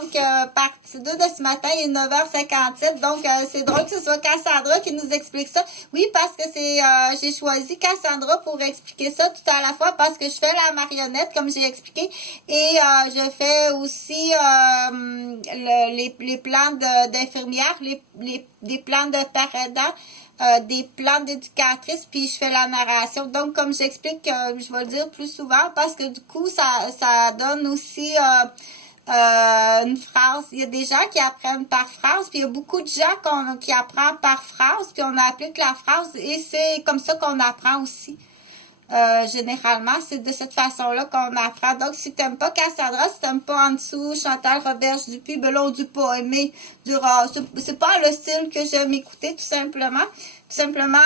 donc partie 2 de ce matin, il est 9h57, donc c'est drôle que ce soit Cassandra qui nous explique ça. Oui, parce que j'ai choisi Cassandra pour expliquer ça tout à la fois, parce que je fais la marionnette, comme j'ai expliqué, et je fais aussi les plans d'infirmières, des plans de parents, des plans d'éducatrice, puis je fais la narration. Donc, comme j'explique, je vais le dire plus souvent, parce que du coup, ça donne aussi une phrase. Il y a des gens qui apprennent par phrase, puis il y a beaucoup de gens qui apprennent par phrase, puis on applique la phrase, et c'est comme ça qu'on apprend aussi. Généralement, c'est de cette façon-là qu'on apprend. Donc, si tu n'aimes pas Cassandra, si tu n'aimes pas en dessous Chantal Roberge Dupuis, ben là, on dit pas aimer. C'est pas le style que j'aime écouter, tout simplement. Tout simplement,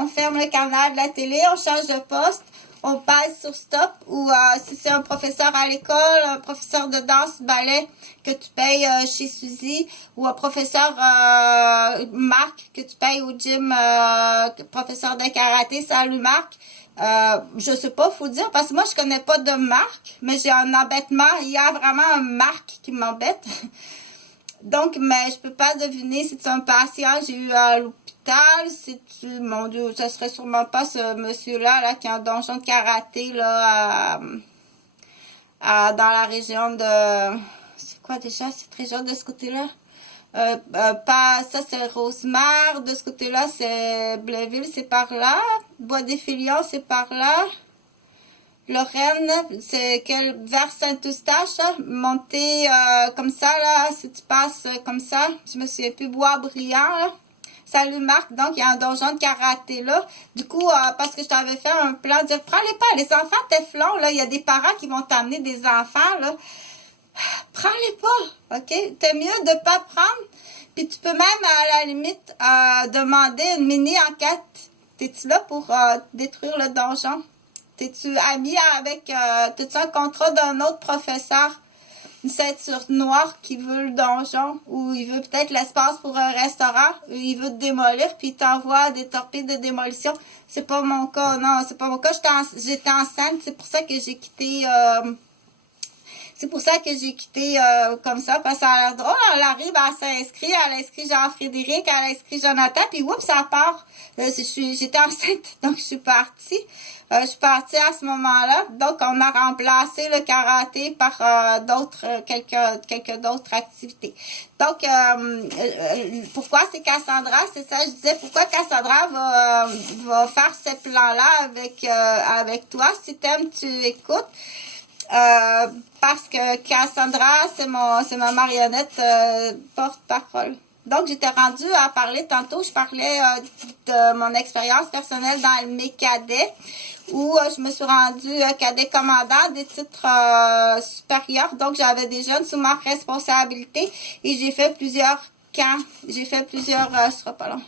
on ferme le canal de la télé, on change de poste, on pèse sur stop, ou si c'est un professeur à l'école, un professeur de danse, ballet que tu payes chez Suzy, ou un professeur Marc que tu payes au gym, professeur de karaté, salut Marc. Je sais pas, faut dire, parce que moi je connais pas de marque, mais j'ai un embêtement, il y a vraiment un marque qui m'embête. Donc, mais je peux pas deviner si c'est un patient j'ai eu à l'hôpital, si tu, mon Dieu, ça serait sûrement pas ce monsieur-là, qui a un donjon de karaté, là, dans la région de, c'est quoi déjà, cette région de ce côté-là? Pas ça, c'est Rosemère, de ce côté-là c'est Blainville, c'est par là, Bois des Filions, c'est par là, Lorraine, c'est vers Saint-Eustache, monter comme ça là, si tu passes comme ça, je me souviens plus, Bois-Brillant là. Salut Marc, donc il y a un donjon de karaté là. Du coup, parce que je t'avais fait un plan, dire prends-les pas, les enfants Teflon là, il y a des parents qui vont t'amener des enfants là. Prends-les pas, ok? T'es mieux de pas prendre. Puis tu peux même, à la limite, demander une mini-enquête. T'es-tu là pour détruire le donjon? T'es-tu ami avec... t'as-tu un contrat d'un autre professeur? Une ceinture noire qui veut le donjon, ou il veut peut-être l'espace pour un restaurant, ou il veut te démolir, puis il t'envoie des torpilles de démolition. C'est pas mon cas, non, c'est pas mon cas. J'étais enceinte, c'est pour ça que j'ai quitté... C'est pour ça que j'ai quitté comme ça, parce que ça a l'air drôle. Elle arrive, elle inscrit Jean-Frédéric, elle inscrit Jonathan, puis oups, ça part. J'étais enceinte, donc je suis partie. Je suis partie à ce moment-là. Donc, on a remplacé le karaté par quelques d'autres activités. Donc, pourquoi c'est Cassandra? C'est ça, je disais, pourquoi Cassandra va faire ces plans-là avec toi? Si t'aimes, tu écoutes. Parce que Cassandra, c'est ma marionnette porte-parole. Donc, j'étais rendue à parler tantôt, je parlais de mon expérience personnelle dans mes cadets, où je me suis rendue cadet commandant des titres supérieurs. Donc, j'avais des jeunes sous ma responsabilité et j'ai fait plusieurs camps. J'ai fait plusieurs... ce sera pas long.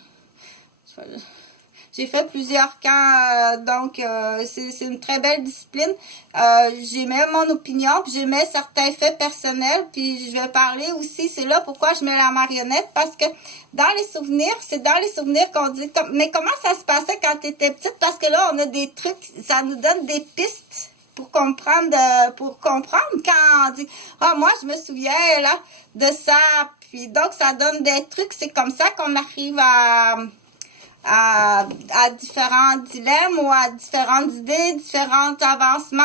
J'ai fait plusieurs camps, donc c'est une très belle discipline. J'aimais mon opinion, puis j'aimais certains faits personnels, puis je vais parler aussi, c'est là pourquoi je mets la marionnette, parce que dans les souvenirs, c'est dans les souvenirs qu'on dit, mais comment ça se passait quand tu étais petite, parce que là, on a des trucs, ça nous donne des pistes pour comprendre quand on dit, moi, je me souviens, là, de ça, puis donc, ça donne des trucs, c'est comme ça qu'on arrive à différents dilemmes ou à différentes idées, différents avancements,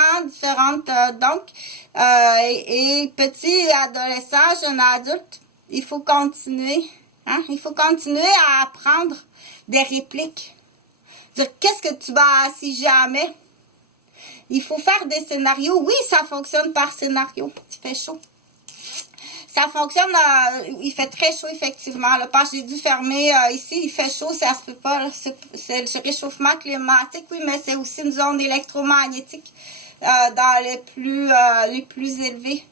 et petit, adolescent, jeune adulte, il faut continuer, hein? Il faut continuer à apprendre des répliques. Dire, qu'est-ce que tu vas si jamais? Il faut faire des scénarios. Oui, ça fonctionne par scénario. Il fait chaud. Ça fonctionne, il fait très chaud effectivement. Là, parce que j'ai dû fermer ici, il fait chaud, ça se peut pas. C'est le réchauffement climatique, oui, mais c'est aussi une zone électromagnétique dans les plus élevés.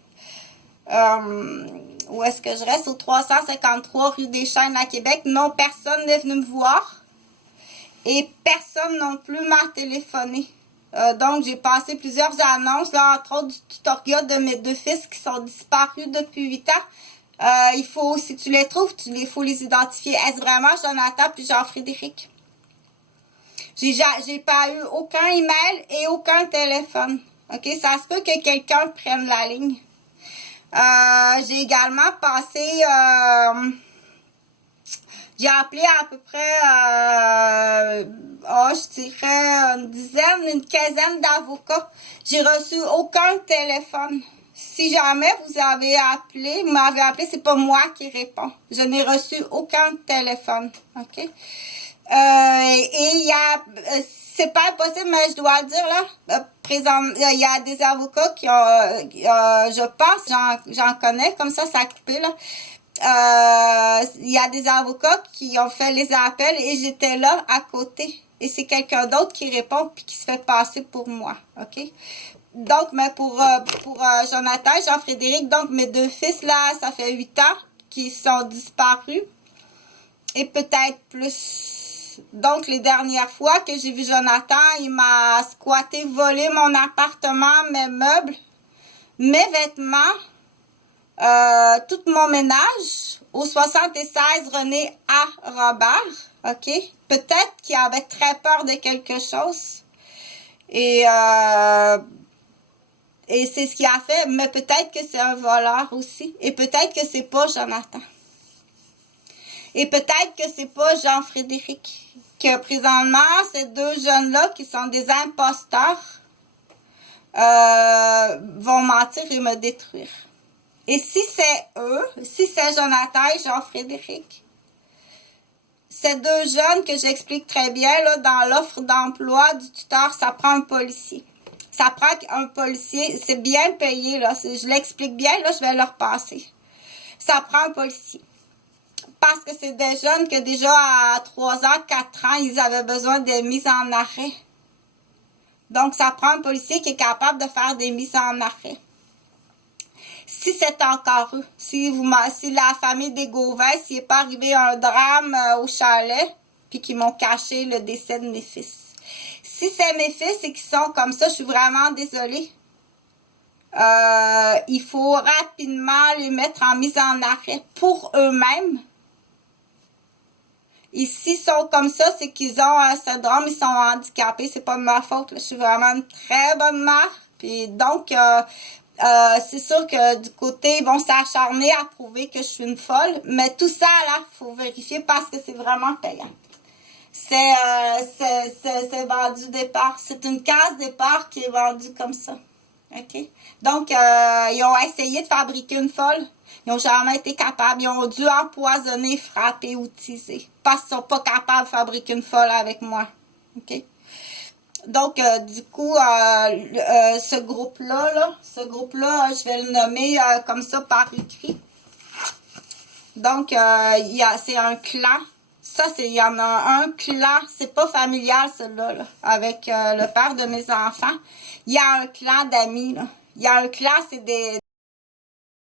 Où est-ce que je reste? Au 353 rue des Chênes à Québec. Non, personne n'est venu me voir. Et personne non plus m'a téléphoné. Donc, j'ai passé plusieurs annonces, là, entre autres du tutoriel de mes deux fils qui sont disparus depuis 8 ans. Il faut, si tu les trouves, faut les identifier. Est-ce vraiment Jonathan puis Jean-Frédéric? J'ai pas eu aucun email et aucun téléphone. OK? Ça se peut que quelqu'un prenne la ligne. J'ai également passé... j'ai appelé à peu près, je dirais une quinzaine d'avocats. J'ai reçu aucun téléphone. Si jamais vous m'avez appelé, c'est pas moi qui réponds. Je n'ai reçu aucun téléphone, ok? Et il y a, c'est pas impossible, mais je dois le dire là, il y a des avocats qui ont, je pense, j'en connais, comme ça a coupé là. Il y a des avocats qui ont fait les appels et j'étais là à côté. Et c'est quelqu'un d'autre qui répond puis qui se fait passer pour moi, ok? Donc, mais pour Jonathan et Jean-Frédéric, donc mes deux fils là, ça fait 8 ans qu'ils sont disparus. Et peut-être plus. Donc, les dernières fois que j'ai vu Jonathan, il m'a squatté, volé mon appartement, mes meubles, mes vêtements, tout mon ménage au 76 René A. Robert, ok? Peut-être qu'il avait très peur de quelque chose. Et c'est ce qu'il a fait, mais peut-être que c'est un voleur aussi. Et peut-être que c'est pas Jonathan. Et peut-être que c'est pas Jean-Frédéric. Que présentement, ces deux jeunes-là, qui sont des imposteurs, vont mentir et me détruire. Et si c'est eux, si c'est Jonathan et Jean-Frédéric, ces deux jeunes que j'explique très bien, là, dans l'offre d'emploi du tuteur, ça prend un policier. Ça prend un policier, c'est bien payé, là. Je l'explique bien, là, je vais leur passer. Ça prend un policier. Parce que c'est des jeunes que déjà à 3 ans, 4 ans, ils avaient besoin de mise en arrêt. Donc, ça prend un policier qui est capable de faire des mises en arrêt. Si c'est encore eux, si la famille des Gauvin, s'il n'est pas arrivé un drame au chalet, puis qu'ils m'ont caché le décès de mes fils. Si c'est mes fils et qu'ils sont comme ça, je suis vraiment désolée. Il faut rapidement les mettre en mise en arrêt pour eux-mêmes. Et s'ils sont comme ça, c'est qu'ils ont un syndrome, ils sont handicapés. C'est pas de ma faute. Là. Je suis vraiment une très bonne mère. Puis donc, c'est sûr que du côté, ils vont s'acharner à prouver que je suis une folle. Mais tout ça, là, faut vérifier parce que c'est vraiment payant. C'est vendu départ. C'est une case départ qui est vendue comme ça. OK? Donc, ils ont essayé de fabriquer une folle. Ils n'ont jamais été capables. Ils ont dû empoisonner, frapper ou teaser. Parce qu'ils ne sont pas capables de fabriquer une folle avec moi. OK? Donc, du coup, ce groupe-là, je vais le nommer comme ça par écrit. Donc, c'est un clan. Ça, il y en a un clan. C'est pas familial, celui-là, là, avec le père de mes enfants. Il y a un clan d'amis, là. Il y a un clan, c'est des